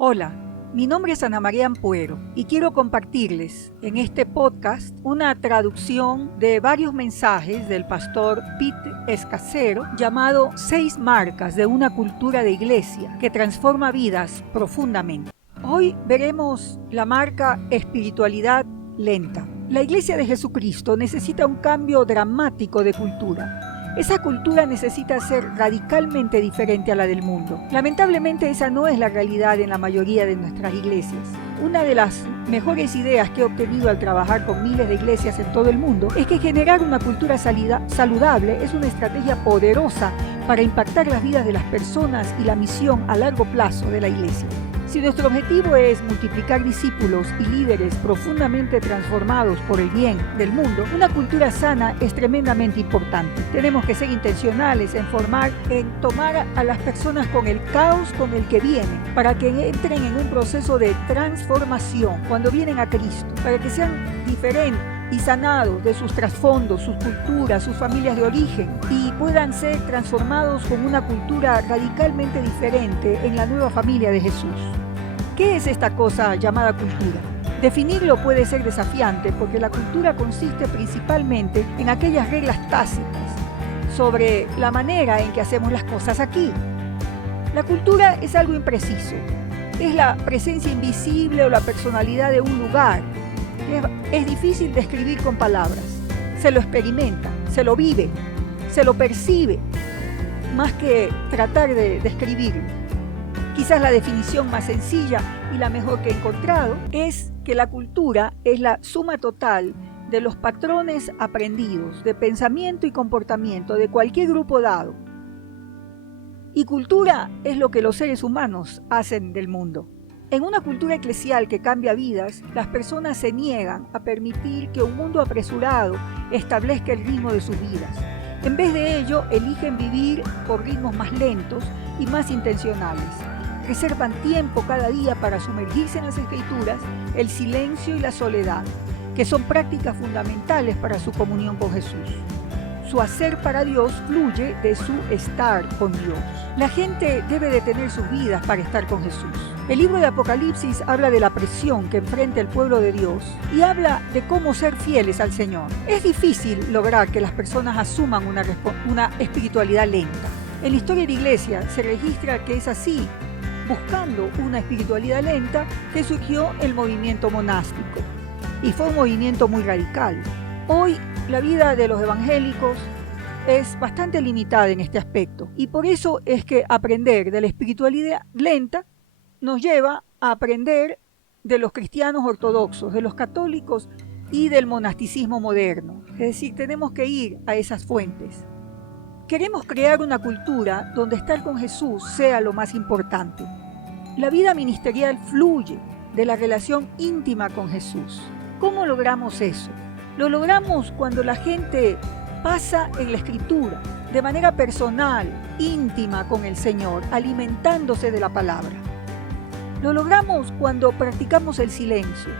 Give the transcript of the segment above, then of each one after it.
Hola, mi nombre es Ana María Ampuero y quiero compartirles en este podcast una traducción de varios mensajes del pastor Pete Escacero llamado 6 marcas de una cultura de iglesia que transforma vidas profundamente. Hoy veremos la marca espiritualidad lenta. La Iglesia de Jesucristo necesita un cambio dramático de cultura. Esa cultura necesita ser radicalmente diferente a la del mundo. Lamentablemente esa no es la realidad en la mayoría de nuestras iglesias. Una de las mejores ideas que he obtenido al trabajar con miles de iglesias en todo el mundo es que generar una cultura saludable es una estrategia poderosa para impactar las vidas de las personas y la misión a largo plazo de la iglesia. Si nuestro objetivo es multiplicar discípulos y líderes profundamente transformados por el bien del mundo, una cultura sana es tremendamente importante. Tenemos que ser intencionales en tomar a las personas con el caos con el que vienen, para que entren en un proceso de transformación cuando vienen a Cristo, para que sean diferentes y sanados de sus trasfondos, sus culturas, sus familias de origen y puedan ser transformados con una cultura radicalmente diferente en la nueva familia de Jesús. ¿Qué es esta cosa llamada cultura? Definirlo puede ser desafiante porque la cultura consiste principalmente en aquellas reglas tácitas sobre la manera en que hacemos las cosas aquí. La cultura es algo impreciso, es la presencia invisible o la personalidad de un lugar. Es difícil describir con palabras. Se lo experimenta, se lo vive, se lo percibe, más que tratar de describirlo. Quizás la definición más sencilla y la mejor que he encontrado es que la cultura es la suma total de los patrones aprendidos de pensamiento y comportamiento de cualquier grupo dado. Y cultura es lo que los seres humanos hacen del mundo. En una cultura eclesial que cambia vidas, las personas se niegan a permitir que un mundo apresurado establezca el ritmo de sus vidas. En vez de ello, eligen vivir por ritmos más lentos y más intencionales. Reservan tiempo cada día para sumergirse en las Escrituras, el silencio y la soledad, que son prácticas fundamentales para su comunión con Jesús. Su hacer para Dios fluye de su estar con Dios. La gente debe detener sus vidas para estar con Jesús. El libro de Apocalipsis habla de la presión que enfrenta el pueblo de Dios y habla de cómo ser fieles al Señor. Es difícil lograr que las personas asuman una espiritualidad lenta. En la historia de la iglesia se registra que es así, buscando una espiritualidad lenta, que surgió el movimiento monástico. Y fue un movimiento muy radical. Hoy la vida de los evangélicos es bastante limitada en este aspecto y por eso es que aprender de la espiritualidad lenta nos lleva a aprender de los cristianos ortodoxos, de los católicos y del monasticismo moderno. Es decir, tenemos que ir a esas fuentes. Queremos crear una cultura donde estar con Jesús sea lo más importante. La vida ministerial fluye de la relación íntima con Jesús. ¿Cómo logramos eso? Lo logramos cuando la gente pasa en la Escritura, de manera personal, íntima con el Señor, alimentándose de la palabra. Lo logramos cuando practicamos el silencio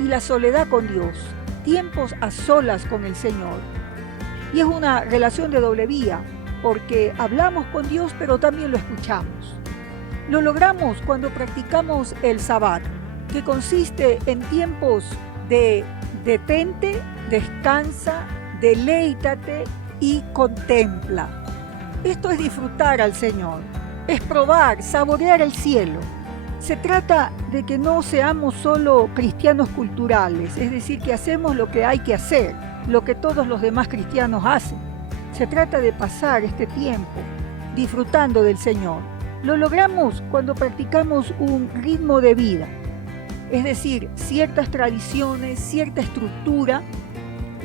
y la soledad con Dios, tiempos a solas con el Señor. Y es una relación de doble vía, porque hablamos con Dios, pero también lo escuchamos. Lo logramos cuando practicamos el Sabbat, que consiste en tiempos de detente, descansa, deleítate y contempla. Esto es disfrutar al Señor, es probar, saborear el cielo. Se trata de que no seamos solo cristianos culturales, es decir, que hacemos lo que hay que hacer, lo que todos los demás cristianos hacen. Se trata de pasar este tiempo disfrutando del Señor. Lo logramos cuando practicamos un ritmo de vida. Es decir, ciertas tradiciones, cierta estructura,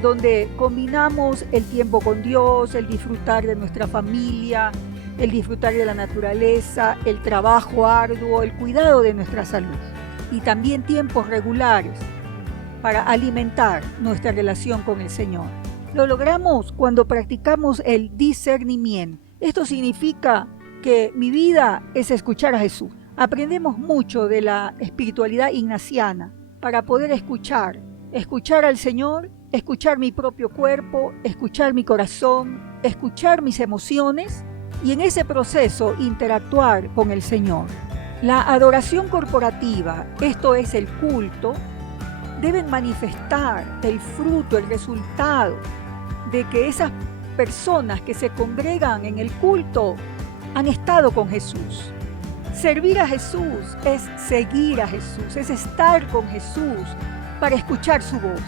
donde combinamos el tiempo con Dios, el disfrutar de nuestra familia, el disfrutar de la naturaleza, el trabajo arduo, el cuidado de nuestra salud. Y también tiempos regulares para alimentar nuestra relación con el Señor. Lo logramos cuando practicamos el discernimiento. Esto significa que mi vida es escuchar a Jesús. Aprendemos mucho de la espiritualidad ignaciana para poder escuchar al Señor, escuchar mi propio cuerpo, escuchar mi corazón, escuchar mis emociones y en ese proceso interactuar con el Señor. La adoración corporativa, esto es el culto, deben manifestar el fruto, el resultado de que esas personas que se congregan en el culto han estado con Jesús. Servir a Jesús es seguir a Jesús, es estar con Jesús para escuchar su voz.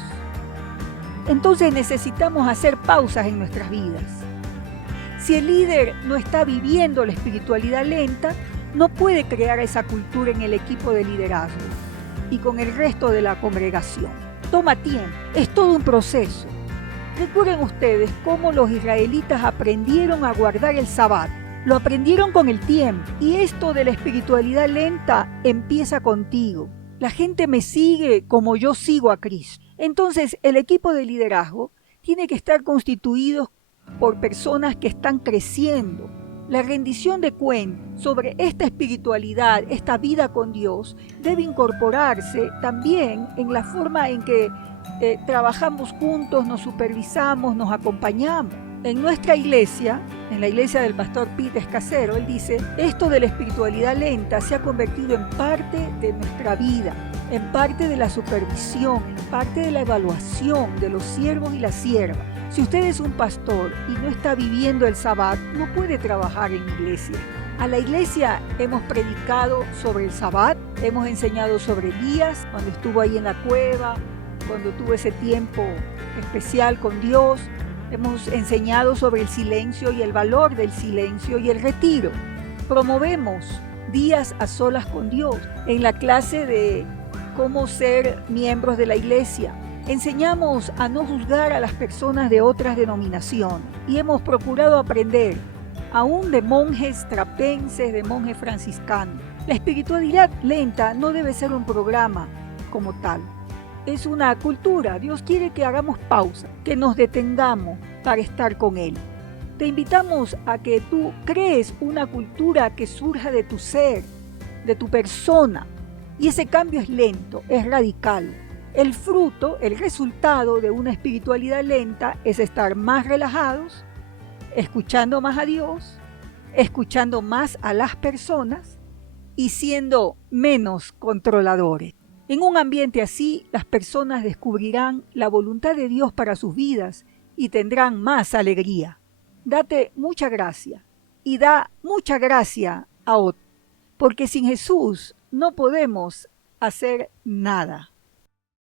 Entonces necesitamos hacer pausas en nuestras vidas. Si el líder no está viviendo la espiritualidad lenta, no puede crear esa cultura en el equipo de liderazgo y con el resto de la congregación. Toma tiempo, es todo un proceso. Recuerden ustedes cómo los israelitas aprendieron a guardar el Sabbat. Lo aprendieron con el tiempo, y esto de la espiritualidad lenta empieza contigo. La gente me sigue como yo sigo a Cristo. Entonces, el equipo de liderazgo tiene que estar constituido por personas que están creciendo. La rendición de cuentas sobre esta espiritualidad, esta vida con Dios, debe incorporarse también en la forma en que trabajamos juntos, nos supervisamos, nos acompañamos. En nuestra iglesia, en la iglesia del pastor Pete Escacero, él dice, esto de la espiritualidad lenta se ha convertido en parte de nuestra vida, en parte de la supervisión, en parte de la evaluación de los siervos y las siervas. Si usted es un pastor y no está viviendo el Sabbat, no puede trabajar en iglesia. A la iglesia hemos predicado sobre el Sabbat, hemos enseñado sobre Elías, cuando estuvo ahí en la cueva, cuando tuvo ese tiempo especial con Dios. Hemos enseñado sobre el silencio y el valor del silencio y el retiro. Promovemos días a solas con Dios en la clase de cómo ser miembros de la iglesia. Enseñamos a no juzgar a las personas de otras denominaciones y hemos procurado aprender aún de monjes trapenses, de monjes franciscanos. La espiritualidad lenta no debe ser un programa como tal. Es una cultura. Dios quiere que hagamos pausa, que nos detengamos para estar con Él. Te invitamos a que tú crees una cultura que surja de tu ser, de tu persona. Y ese cambio es lento, es radical. El fruto, el resultado de una espiritualidad lenta es estar más relajados, escuchando más a Dios, escuchando más a las personas y siendo menos controladores. En un ambiente así, las personas descubrirán la voluntad de Dios para sus vidas y tendrán más alegría. Date mucha gracia y da mucha gracia a otros, porque sin Jesús no podemos hacer nada.